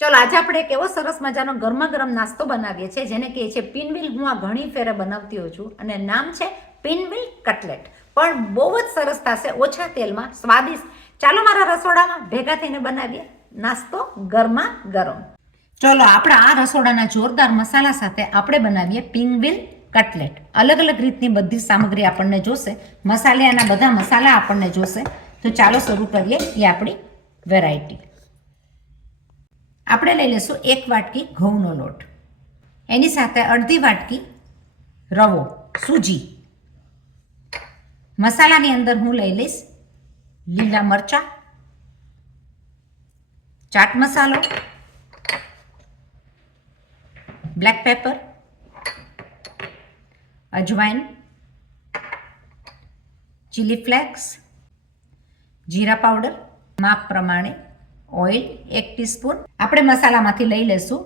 ચલો આજે આપણે એક એવો સરસ મજાનો ગરમા ગરમ નાસ્તો બનાવીએ છીએ જેને કહે છે પિનવીલ. હું આ ઘણી ફેરે બનાવતી હોઉં છું અને નામ છે પિનવીલ કટલેટ. પણ બહુ જ સરસ થશે, ઓછા તેલમાં, સ્વાદિષ્ટ. ચાલો મારા રસોડામાં ભેગા થઈને બનાવીએ નાસ્તો ગરમા ગરમ. ચલો આપણા આ રસોડાના જોરદાર મસાલા સાથે આપણે બનાવીએ પિનવીલ કટલેટ. અલગ અલગ રીતની બધી સામગ્રી આપણને જોશે, મસાલાના બધા મસાલા આપણને જોશે. તો ચાલો શરૂ કરીએ એ આપણી વેરાયટી. આપણે લઈ લઈશું 1 વાટકી ઘઉંનો લોટ, એની સાથે અડધી વાટકી રવો, સૂજી. મસાલાની અંદર હું લઈ લઈશ લીલા મરચાં, ચાટ મસાલો, બ્લેક પેપર, અજવાઈન, ચીલી ફ્લેક્સ, જીરા પાવડર, માપ પ્રમાણે ઓઇલ 1 ટીસ્પૂન. આપણે મસાલામાંથી લઈ લઈશું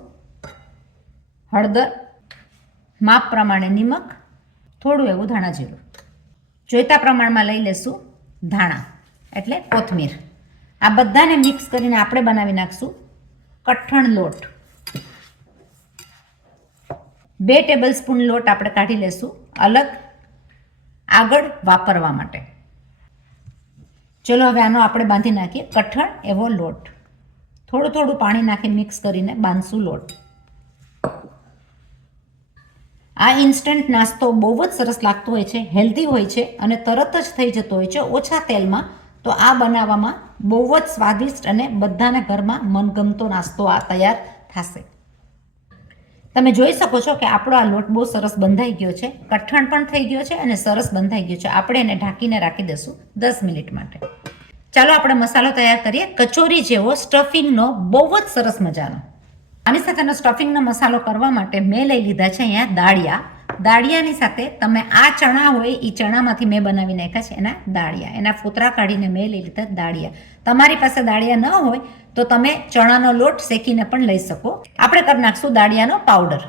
હળદર, માપ પ્રમાણે નિમક, થોડું એવું ધાણા જીરું. જોઈતા પ્રમાણમાં લઈ લઈશું ધાણા એટલે કોથમીર. આ બધાને મિક્સ કરીને આપણે બનાવી નાખશું કઠણ લોટ. 2 ટેબલ સ્પૂન લોટ આપણે કાઢી લઈશું અલગ, આગળ વાપરવા માટે. ચલો હવે આનો આપણે બાંધી નાખીએ કઠણ એવો લોટ. થોડું થોડું પાણી નાખી મિક્સ કરીને બાંધશું લોટ. આ ઇન્સ્ટન્ટ નાસ્તો બહુ જ સરસ લાગતો હોય છે, હેલ્ધી હોય છે અને તરત જ થઈ જતો હોય છે ઓછા તેલમાં. તો આ બનાવવામાં બહુ જ સ્વાદિષ્ટ અને બધાને ઘરમાં મનગમતો નાસ્તો આ તૈયાર થશે. તમે જોઈ શકો છો કે આપણો આ લોટ બહુ સરસ બંધાઈ ગયો છે, કઠણ પણ થઈ ગયો છે અને સરસ બંધાઈ ગયો છે. આપણે એને ઢાંકીને રાખી દઈશું 10 મિનિટ માટે. ચાલો આપણે મસાલો તૈયાર કરીએ. કચોરી જેવો સ્ટફિંગનો બહુ જ સરસ મજાનો. આની સાથેનો સ્ટફિંગનો મસાલો કરવા માટે મેં લઈ લીધા છે અહીંયા દાળિયા. દાળિયાની સાથે તમે આ ચણા હોય એ ચણામાંથી મેં બનાવી નાખ્યા છે એના દાળિયા, એના ફોતરા કાઢીને મેં લઈ લીધા દાળિયા. તમારી પાસે દાળિયા ન હોય તો તમે ચણાનો લોટ શેકીને પણ લઈ શકો. આપણે કરી નાખશું દાળિયાનો પાવડર.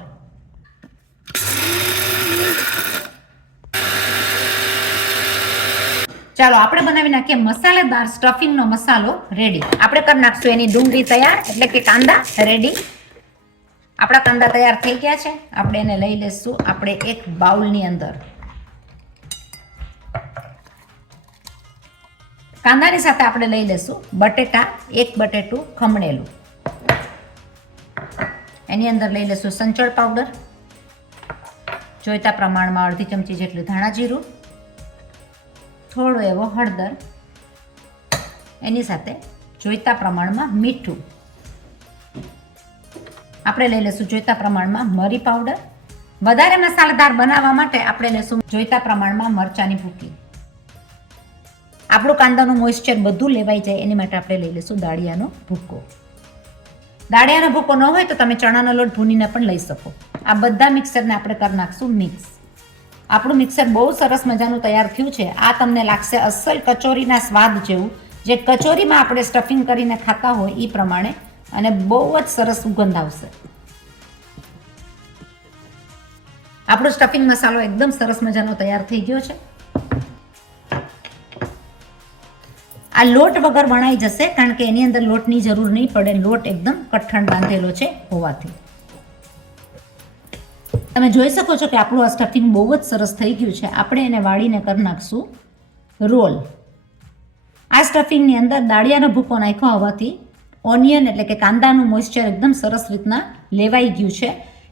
ચાલો આપણે બનાવી નાખીએ મસાલેદાર સ્ટફિંગનો મસાલો રેડી. આપણે કરી નાખશું એની ડુંગળી તૈયાર એટલે કે કાંદા રેડી. આપણા કાંદા તૈયાર થઈ ગયા છે. આપણે એને લઈ લઈશું આપણે એક બાઉલની અંદર. કાંદાની સાથે આપણે લઈ લઈશું બટેટા, 1 બટેટું ખમણેલું. એની અંદર લઈ લઈશું સંચળ પાવડર, જોઈતા પ્રમાણમાં અડધી ચમચી જેટલું ધાણા જીરું, થોડો એવો હળદર, એની સાથે જોઈતા પ્રમાણમાં મીઠું. આપણે લઈ લઈશું જોઈતા પ્રમાણમાં મરી પાવડર. વધારે મસાલેદાર બનાવવા માટે આપણે લઈશું જોઈતા પ્રમાણમાં મરચાંની ભૂકી. આપણું કાંદાનું મોઇશ્ચર બધું લેવાઈ જાય એની માટે આપણે લઈ લઈશું દાળિયાનો ભૂકો. દાળિયાનો ભૂકો ન હોય તો તમે ચણાનો લોટ ભૂનીને પણ લઈ શકો. આ બધા મિક્સરને આપણે કરી નાખશું મિક્સ. આપણું મિક્સર બહુ સરસ મજાનું તૈયાર થયું છે. આ તમને લાગશે અસલ કચોરીના સ્વાદ જેવું, જે કચોરીમાં આપણે સ્ટફિંગ કરીને ખાતા હોય એ પ્રમાણે, અને બહુ જ સરસ સુગંધ આવશે. આપણો સ્ટફિંગ મસાલો એકદમ સરસ મજાનો તૈયાર થઈ ગયો છે. આ લોટ વગર વણાઈ જશે કારણ કે એની અંદર લોટની જરૂર નહીં પડે. લોટ એકદમ કઠણ બાંધેલો છે હોવાથી. તમે જોઈ શકો છો કે આપણું આ સ્ટફિંગ બહુ જ સરસ થઈ ગયું છે. આપણે એને વાળીને કરી નાખશું રોલ. આ સ્ટફિંગની અંદર દાળિયાનો ભૂકો નાખ્યો હોવાથી ઓનિયન એટલે કે કાંદાનું મોઇશ્ચર એકદમ સરસ રીતના લેવાઈ ગયું છે,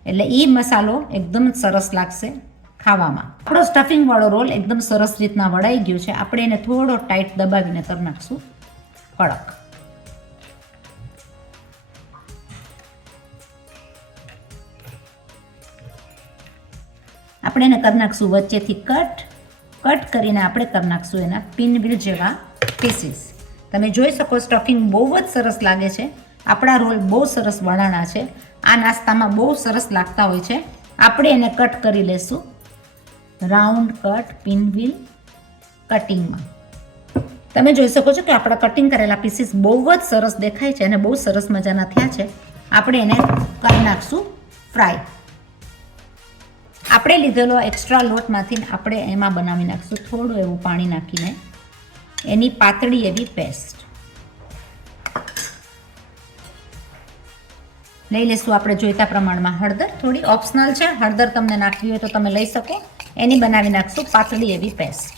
એટલે એ મસાલો એકદમ સરસ લાગશે ખાવામાં. આપણો સ્ટફિંગ વાળો રોલ એકદમ સરસ રીતના વળાઈ ગયો છે. આપણે એને થોડો ટાઈટ દબાવીને કરી નાખશું કડક. આપણે એને કરી નાખશું વચ્ચેથી કટ કરીને આપણે કરી નાખશું એના પિનવીલ જેવા પીસીસ. તમે જોઈ શકો સ્ટફિંગ બહુ જ સરસ લાગે છે. આપણા રોલ બહુ સરસ વણાણા છે. આ નાસ્તામાં બહુ સરસ લાગતા હોય છે. આપણે એને કટ કરી લેશું રાઉન્ડ કટ પિનવીલ કટિંગમાં. તમે જોઈ શકો છો કે આપણા કટિંગ કરેલા પીસીસ બહુ જ સરસ દેખાય છે અને બહુ સરસ મજાના થયા છે. આપણે એને કરી નાખશું ફ્રાય. આપણે લીધેલો એક્સ્ટ્રા લોટમાંથી આપણે એમાં બનાવી નાખશું થોડું એવું પાણી નાખીને એની પાતળી એવી પેસ્ટ. લઈ લેશું આપણે જોઈતા પ્રમાણમાં હળદર. થોડી ઓપ્શનલ છે, હળદર તમને નાખવી હોય તો તમે લઈ શકો. એની બનાવી નાખશું પાતળી એવી પેસ્ટ.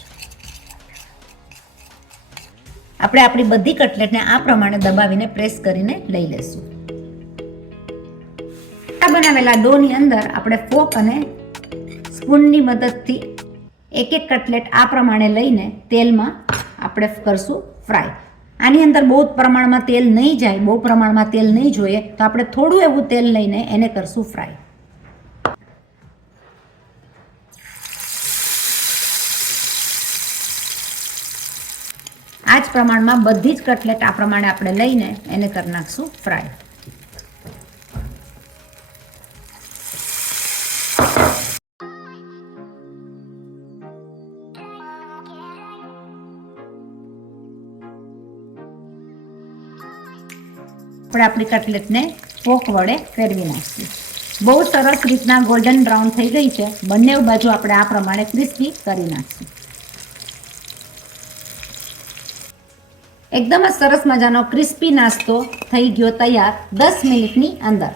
આપણે આપણી બધી કટલેટને આ પ્રમાણે દબાવીને પ્રેસ કરીને લઈ લેશું. આ બનાવેલા ડોની અંદર આપણે ફોક અને સ્પૂનની મદદથી એક એક કટલેટ આ પ્રમાણે લઈને તેલમાં આપણે કરશું ફ્રાય. આની અંદર બહુ પ્રમાણમાં તેલ નહીં જાય, બહુ પ્રમાણમાં તેલ નહીં જોઈએ, તો આપણે થોડું એવું તેલ લઈને એને કરશું ફ્રાય. આ જ પ્રમાણમાં બધી જ કટલેટ આ પ્રમાણે આપણે લઈને એને કરી નાખશું ફ્રાય. આપણે આપણી કટલેટને ફોક વડે ફેરવી નાખીશું. બહુ સરસ રીતના ગોલ્ડન બ્રાઉન થઈ ગઈ છે. બંને બાજુ આપણે આ પ્રમાણે ક્રિસ્પી કરી નાખીશું. એકદમ જ સરસ મજાનો ક્રિસ્પી નાસ્તો થઈ ગયો તૈયાર 10 મિનિટની અંદર.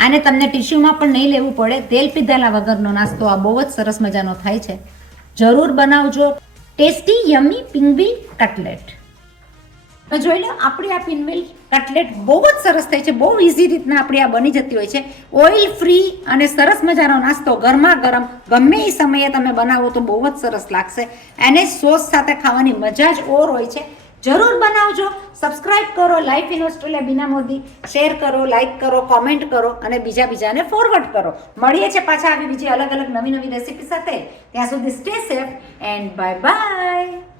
આને તમને ટીશ્યુમાં પણ નહીં લેવું પડે. તેલ પીધેલા વગરનો નાસ્તો આ બહુ જ સરસ મજાનો થાય છે. જરૂર બનાવજો. Tasty yummy pinwheel cutlet. તો જોઈ લો, આપણી આ પિંગવીલ કટલેટ બહુ જ સરસ થઈ છે. બહુ ઇઝી રીતના આપણી આ બની જતી હોય છે. ઓઇલ ફ્રી અને સરસ મજાનો નાસ્તો ગરમા ગરમ ગમે એ સમયે તમે બનાવો તો બહુ જ સરસ લાગશે. એને સોસ સાથે ખાવાની મજા જ ઓર હોય છે. જરૂર બનાવજો. સબસ્ક્રાઇબ કરો life in Australia Bina Modi. Share કરો, લાઈક કરો, કોમેન્ટ કરો અને બીજાને ફોરવર્ડ કરો. મળીએ છીએ પાછા આવી બીજી અલગ અલગ નવી રેસીપી સાથે. ત્યાં સુધી stay safe and bye bye.